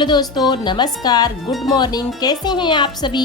Hello दोस्तों, नमस्कार, good morning. कैसे हैं आप सभी?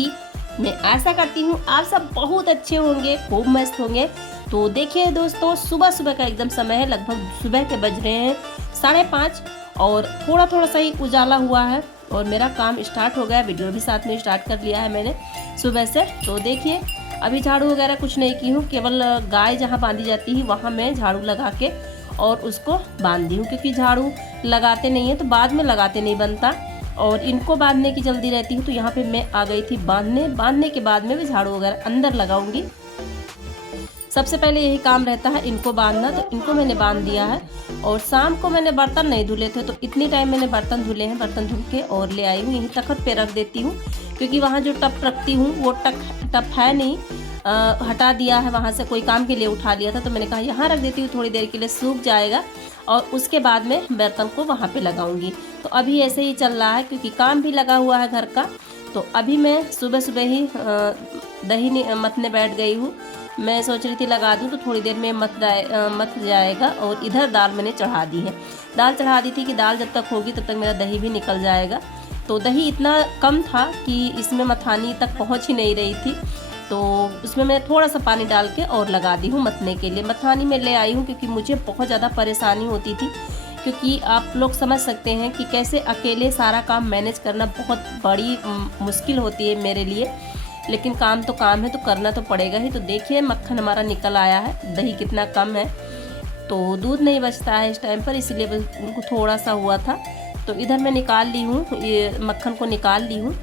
मैं आशा करती हूँ आप सब बहुत अच्छे होंगे, खूब मस्त होंगे। तो देखिए दोस्तों, सुबह सुबह का एकदम समय है, लगभग सुबह के बज रहे हैं 5:30 और थोड़ा थोड़ा सा ही उजाला हुआ है और मेरा काम स्टार्ट हो गया। वीडियो भी साथ में स्टार्ट कर लिया है मैंने सुबह से। तो देखिए, अभी झाड़ू वगैरह कुछ नहीं की हूँ, केवल गाय जहाँ बांधी जाती है वहाँ मैं झाड़ू लगा के और उसको बांध दी हूँ, क्योंकि झाड़ू लगाते नहीं है तो बाद में लगाते नहीं बनता और इनको बांधने की जल्दी रहती है। तो यहाँ पे मैं आ गई थी बांधने के बाद में भी झाड़ू वगैरह अंदर लगाऊंगी। सबसे पहले यही काम रहता है, इनको बांधना। तो इनको मैंने बांध दिया है और शाम को मैंने बर्तन नहीं धुले थे, तो इतनी टाइम मैंने बर्तन धुले हैं। बर्तन धुल के और ले आई हूँ, यहीं तखत पे रख देती हूँ, क्योंकि वहाँ जो टप रखती हूँ वो टप है नहीं, हटा दिया है। वहाँ से कोई काम के लिए उठा लिया था, तो मैंने कहा यहाँ रख देती हूँ, थोड़ी देर के लिए सूख जाएगा और उसके बाद में बर्तन को वहाँ पे लगाऊंगी। तो अभी ऐसे ही चल रहा है, क्योंकि काम भी लगा हुआ है घर का। तो अभी मैं सुबह सुबह ही दही मथने बैठ गई हूँ। मैं सोच रही थी लगा दूँ, तो थोड़ी देर में मथ जाएगा। और इधर दाल मैंने चढ़ा दी है, दाल चढ़ा दी थी कि दाल जब तक होगी तब तक मेरा दही भी निकल जाएगा। तो दही इतना कम था कि इसमें मथानी तक पहुँच ही नहीं रही थी, तो उसमें मैं थोड़ा सा पानी डाल के और लगा दी हूँ मथने के लिए। मथानी में ले आई हूँ क्योंकि मुझे बहुत ज़्यादा परेशानी होती थी, क्योंकि आप लोग समझ सकते हैं कि कैसे अकेले सारा काम मैनेज करना बहुत बड़ी मुश्किल होती है मेरे लिए। लेकिन काम तो काम है, तो करना तो पड़ेगा ही। तो देखिए, मक्खन हमारा निकल आया है, दही कितना कम है। तो दूध नहीं बचता है इस टाइम पर, इसलिए उनको थोड़ा सा हुआ था। तो इधर मैं निकाल ली हूँ, ये मक्खन को निकाल ली हूँ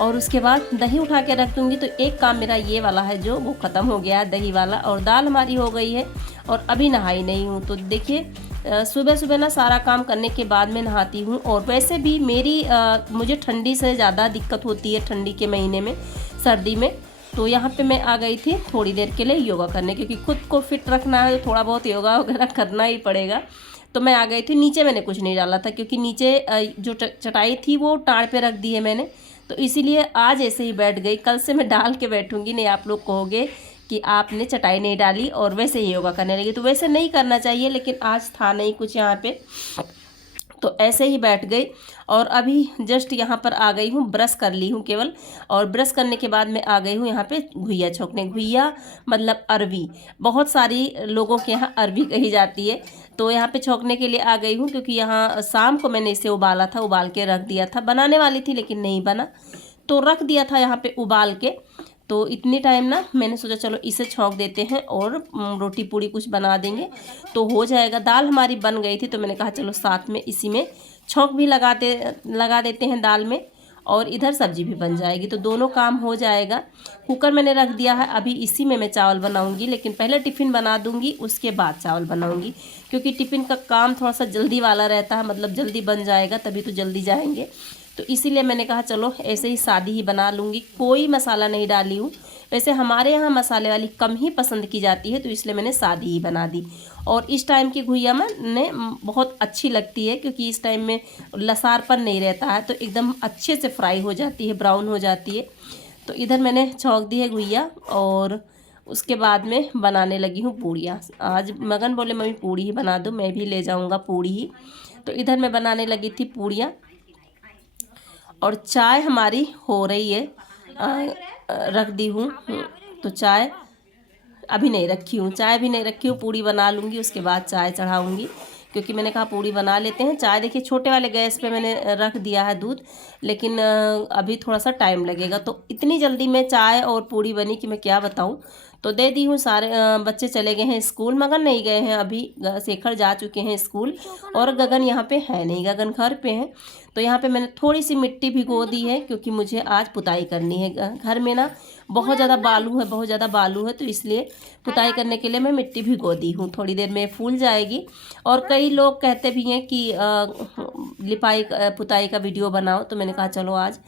और उसके बाद दही उठा के रख दूँगी। तो एक काम मेरा ये वाला है जो वो ख़त्म हो गया है, दही वाला। और दाल हमारी हो गई है और अभी नहाई नहीं हूँ। तो देखिए, सुबह सुबह ना सारा काम करने के बाद में नहाती हूँ। और वैसे भी मुझे ठंडी से ज़्यादा दिक्कत होती है ठंडी के महीने में, सर्दी में। तो यहाँ पे मैं आ गई थी थोड़ी देर के लिए योगा करने, क्योंकि खुद को फिट रखना है तो थोड़ा बहुत योगा वगैरह करना ही पड़ेगा। तो मैं आ गई थी। नीचे मैंने कुछ नहीं डाला था, क्योंकि नीचे जो चटाई थी वो टाड़ पे रख दी है मैंने, तो इसीलिए आज ऐसे ही बैठ गई। कल से मैं डाल के बैठूंगी नहीं, आप लोग कहोगे कि आपने चटाई नहीं डाली और वैसे ही योगा करने लगी। तो वैसे नहीं करना चाहिए, लेकिन आज था नहीं कुछ यहाँ पे, तो ऐसे ही बैठ गई। और अभी जस्ट यहाँ पर आ गई हूँ, ब्रश कर ली हूँ केवल। और ब्रश करने के बाद मैं आ गई हूँ यहाँ पे घुइया छोंकने। घुइया मतलब अरवी, बहुत सारी लोगों के यहाँ अरवी कही जाती है। तो यहाँ पे छोंकने के लिए आ गई हूँ, क्योंकि यहाँ शाम को मैंने इसे उबाला था, उबाल के रख दिया था। बनाने वाली थी लेकिन नहीं बना, तो रख दिया था यहाँ पे उबाल के। तो इतनी टाइम ना मैंने सोचा चलो इसे छौंक देते हैं और रोटी पूड़ी कुछ बना देंगे तो हो जाएगा। दाल हमारी बन गई थी, तो मैंने कहा चलो साथ में इसी में छौंक भी लगा देते हैं दाल में, और इधर सब्जी भी बन जाएगी, तो दोनों काम हो जाएगा। कुकर मैंने रख दिया है, अभी इसी में मैं चावल बनाऊंगी, लेकिन पहले टिफ़िन बना दूंगी उसके बाद चावल बनाऊंगी, क्योंकि टिफ़िन का काम थोड़ा सा जल्दी वाला रहता है, मतलब जल्दी बन जाएगा तभी तो जल्दी जाएंगे। तो इसीलिए मैंने कहा चलो ऐसे ही सादी ही बना लूँगी, कोई मसाला नहीं डाली हूँ। वैसे हमारे यहाँ मसाले वाली कम ही पसंद की जाती है, तो इसलिए मैंने सादी ही बना दी। और इस टाइम की घुइया मैंने बहुत अच्छी लगती है, क्योंकि इस टाइम में लसारपन नहीं रहता है, तो एकदम अच्छे से फ्राई हो जाती है, ब्राउन हो जाती है। तो इधर मैंने छौंक दी है घुइया और उसके बाद में बनाने लगी हूँ पूड़ियाँ। आज मगन बोले मम्मी पूड़ी ही बना दो, मैं भी ले जाऊँगा पूड़ी ही। तो इधर मैं बनाने लगी थी पूड़ियाँ और चाय हमारी हो रही है, रख दी हूँ। तो चाय अभी नहीं रखी हूँ, चाय भी नहीं रखी हूँ, पूड़ी बना लूँगी उसके बाद चाय चढ़ाऊँगी, क्योंकि मैंने कहा पूड़ी बना लेते हैं। चाय देखिए छोटे वाले गैस पे मैंने रख दिया है दूध, लेकिन अभी थोड़ा सा टाइम लगेगा। तो इतनी जल्दी में चाय और पूड़ी बनी कि मैं क्या बताऊँ। तो दे दी हूँ। सारे बच्चे चले गए हैं स्कूल, मगन नहीं गए हैं अभी, शेखर जा चुके हैं स्कूल और गगन यहाँ पे है नहीं, गगन घर पे है। तो यहाँ पे मैंने थोड़ी सी मिट्टी भिगो दी है, क्योंकि मुझे आज पुताई करनी है। घर में ना बहुत ज़्यादा बालू है, बहुत ज़्यादा बालू है, तो इसलिए पुताई करने के लिए मैं मिट्टी भिगो दी हूँ। थोड़ी देर में फूल जाएगी। और कई लोग कहते भी हैं कि लिपाई पुताई का वीडियो बनाओ, तो मैंने कहा चलो आज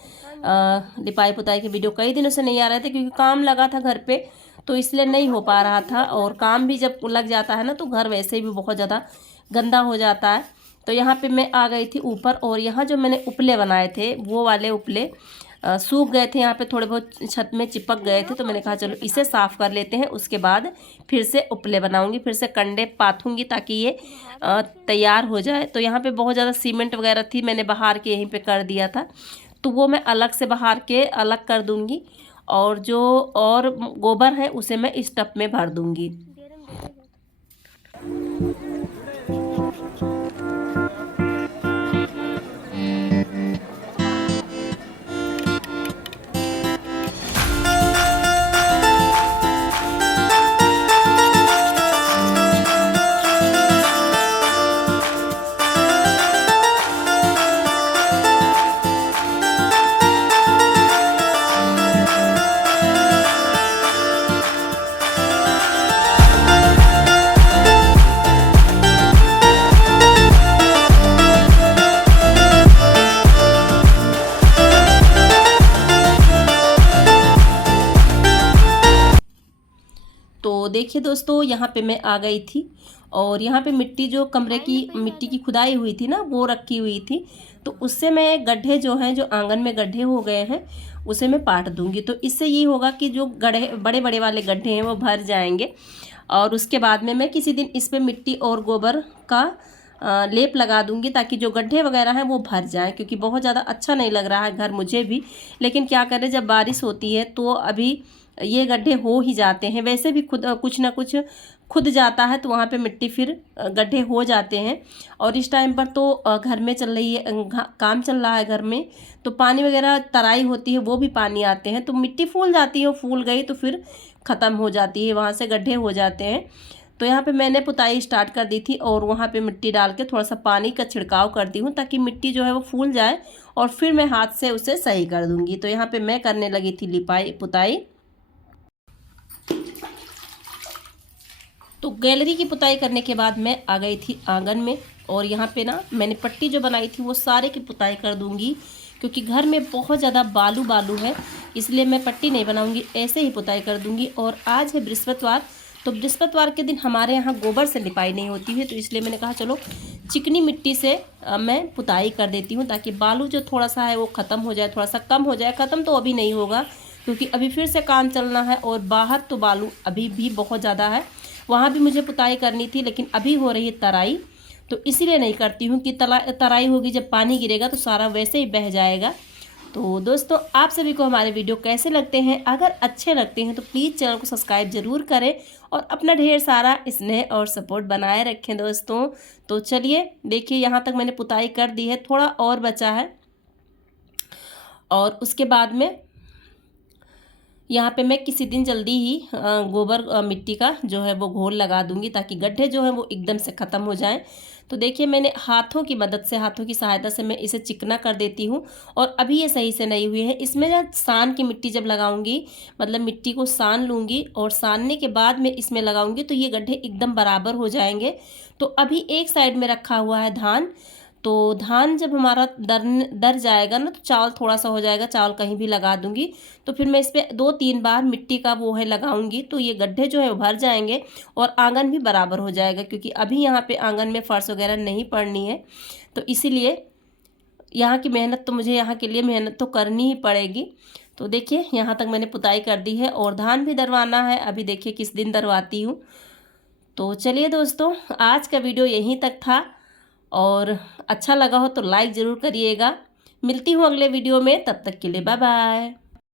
लिपाई पुताई के वीडियो कई दिनों से नहीं आ रहे थे, क्योंकि काम लगा था घर पे, तो इसलिए नहीं हो पा रहा था। और काम भी जब लग जाता है ना, तो घर वैसे भी बहुत ज़्यादा गंदा हो जाता है। तो यहाँ पे मैं आ गई थी ऊपर, और यहाँ जो मैंने उपले बनाए थे वो वाले उपले सूख गए थे, यहाँ पे थोड़े बहुत छत में चिपक गए थे, तो मैंने कहा चलो इसे साफ़ कर लेते हैं। उसके बाद फिर से उपले बनाऊंगी, फिर से कंडे पाथूंगी ताकि ये तैयार हो जाए। तो यहाँ पे बहुत ज़्यादा सीमेंट वगैरह थी, मैंने बहार के यहीं पे कर दिया था, तो वो मैं अलग से बहार के अलग कर दूंगी। और जो और गोबर है उसे मैं इस टब में भर दूंगी। तो देखिए दोस्तों, यहाँ पे मैं आ गई थी और यहाँ पे मिट्टी, जो कमरे की मिट्टी की खुदाई हुई थी ना, वो रखी हुई थी। तो उससे मैं गड्ढे जो हैं, जो आंगन में गड्ढे हो गए हैं, उसे मैं पाट दूंगी। तो इससे ये होगा कि जो गड्ढे बड़े बड़े वाले गड्ढे हैं वो भर जाएंगे। और उसके बाद में मैं किसी दिन इस पर मिट्टी और गोबर का लेप लगा दूंगी ताकि जो गड्ढे वगैरह हैं वो भर जाएं, क्योंकि बहुत ज़्यादा अच्छा नहीं लग रहा है घर मुझे भी। लेकिन क्या करें, जब बारिश होती है तो अभी ये गड्ढे हो ही जाते हैं। वैसे भी खुद कुछ ना कुछ खुद जाता है, तो वहाँ पे मिट्टी फिर गड्ढे हो जाते हैं। और इस टाइम पर तो घर में चल रही है, काम चल रहा है घर में, तो पानी वगैरह तराई होती है, वो भी पानी आते हैं, तो मिट्टी फूल जाती है। फूल गई तो फिर ख़त्म हो जाती है, वहाँ से गड्ढे हो जाते हैं। तो यहाँ पे मैंने पुताई स्टार्ट कर दी थी और वहाँ पे मिट्टी डाल के थोड़ा सा पानी का छिड़काव करती हूँ ताकि मिट्टी जो है वो फूल जाए, और फिर मैं हाथ से उसे सही कर दूँगी। तो यहाँ पे मैं करने लगी थी लिपाई पुताई। तो गैलरी की पुताई करने के बाद मैं आ गई थी आंगन में, और यहाँ पे ना मैंने पट्टी जो बनाई थी वो सारे की पुताई कर दूँगी, क्योंकि घर में बहुत ज़्यादा बालू बालू है, इसलिए मैं पट्टी नहीं बनाऊँगी, ऐसे ही पुताई कर दूँगी। और आज है बृहस्पतिवार, तो बृहस्पतिवार के दिन हमारे यहाँ गोबर से लिपाई नहीं होती है, तो इसलिए मैंने कहा चलो चिकनी मिट्टी से मैं पुताई कर देती हूँ, ताकि बालू जो थोड़ा सा है वो ख़त्म हो जाए, थोड़ा सा कम हो जाए। ख़त्म तो अभी नहीं होगा, क्योंकि अभी फिर से काम चलना है, और बाहर तो बालू अभी भी बहुत ज़्यादा है, वहाँ भी मुझे पुताई करनी थी। लेकिन अभी हो रही है तराई, तो इसीलिए नहीं करती हूँ कि तराई होगी, जब पानी गिरेगा तो सारा वैसे ही बह जाएगा। तो दोस्तों, आप सभी को हमारे वीडियो कैसे लगते हैं? अगर अच्छे लगते हैं तो प्लीज़ चैनल को सब्सक्राइब ज़रूर करें और अपना ढेर सारा स्नेह और सपोर्ट बनाए रखें दोस्तों। तो चलिए देखिए, यहाँ तक मैंने पुताई कर दी है, थोड़ा और बचा है। और उसके बाद में यहाँ पे मैं किसी दिन जल्दी ही गोबर मिट्टी का जो है वो घोल लगा दूंगी, ताकि गड्ढे जो है वो एकदम से ख़त्म हो जाएं। तो देखिए, मैंने हाथों की मदद से, हाथों की सहायता से मैं इसे चिकना कर देती हूँ। और अभी ये सही से नहीं हुई है, इसमें ना सान की मिट्टी जब लगाऊंगी, मतलब मिट्टी को सान लूँगी और सानने के बाद में इसमें लगाऊंगी, तो ये गड्ढे एकदम बराबर हो जाएंगे। तो अभी एक साइड में रखा हुआ है धान, तो धान जब हमारा दर जाएगा ना, तो चावल थोड़ा सा हो जाएगा, चावल कहीं भी लगा दूंगी। तो फिर मैं इस पर 2-3 बार मिट्टी का वो है लगाऊंगी, तो ये गड्ढे जो है वो भर जाएंगे और आंगन भी बराबर हो जाएगा, क्योंकि अभी यहाँ पे आंगन में फर्श वगैरह नहीं पड़नी है। तो इसीलिए यहाँ की मेहनत तो मुझे, यहाँ के लिए मेहनत तो करनी ही पड़ेगी। तो देखिए, यहाँ तक मैंने पुताई कर दी है और धान भी दरवाना है, अभी देखिए किस दिन दरवाती हूँ। तो चलिए दोस्तों, आज का वीडियो यहीं तक था, और अच्छा लगा हो तो लाइक ज़रूर करिएगा। मिलती हूँ अगले वीडियो में, तब तक के लिए बाय बाय।